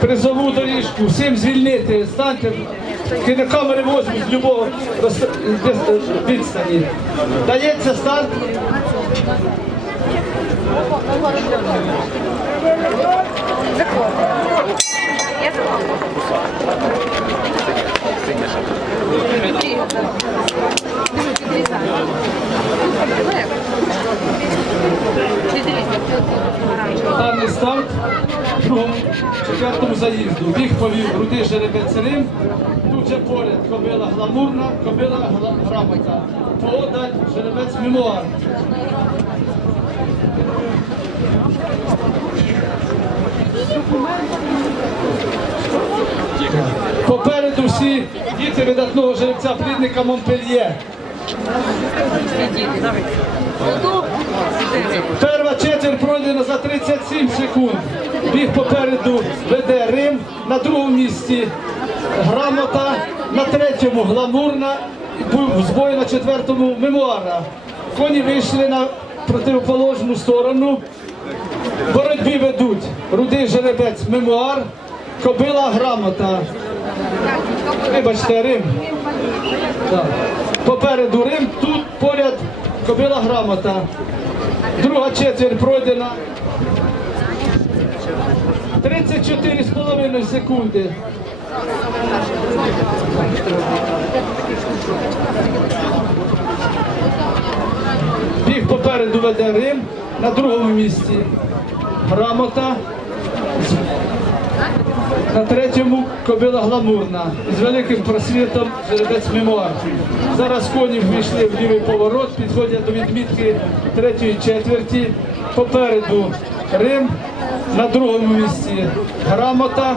призову доріжку, всім звільнити, станьте, кінокамери возьмуть з любого відстані. Дається старт. Даний старт четвертому заїзду. Біг повів груди жеребець Рим. Тут же поряд кобила гламурна, кобила грамота. Поодаль жеребець мемуар. Попереду всі діти видатного жеребця плідника Монпельє. Перша четверть пройдена за 37 секунд. Попереду веде Рим, на другому місці грамота, на третьому гламурна, був збой на четвертому мемуара. Коні вийшли на противоположну сторону. Боротьбі ведуть рудий жеребець мемуар, кобила грамота. Вибачте, Рим. Так. Попереду Рим, тут поряд кобила грамота. Друга четверть пройдена. 34,5 секунди. Біг попереду веде Рим на другому місці. Грамота. На третьому кобила гламурна з великим просвітом жеребець мемуар. Зараз коні ввійшли в лівий поворот, підходять до відмітки третьої четверті. Попереду Рим, на другому місці грамота.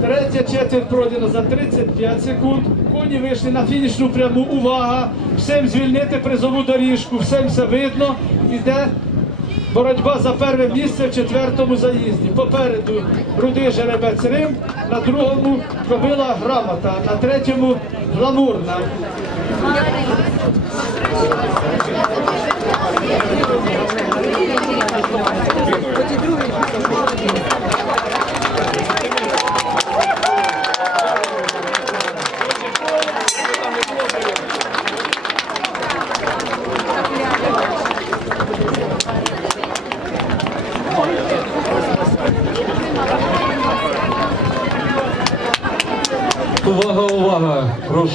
Третя четверть пройдена за 35 секунд. Коні вийшли на фінішну пряму. Увага! Всім звільнити призову доріжку, всім все видно. Іде боротьба за перше місце в четвертому заїзді. Попереду рудий жеребець Рим, на другому кобила грамота, на третьому гламурна. Увага, увага! Прошу.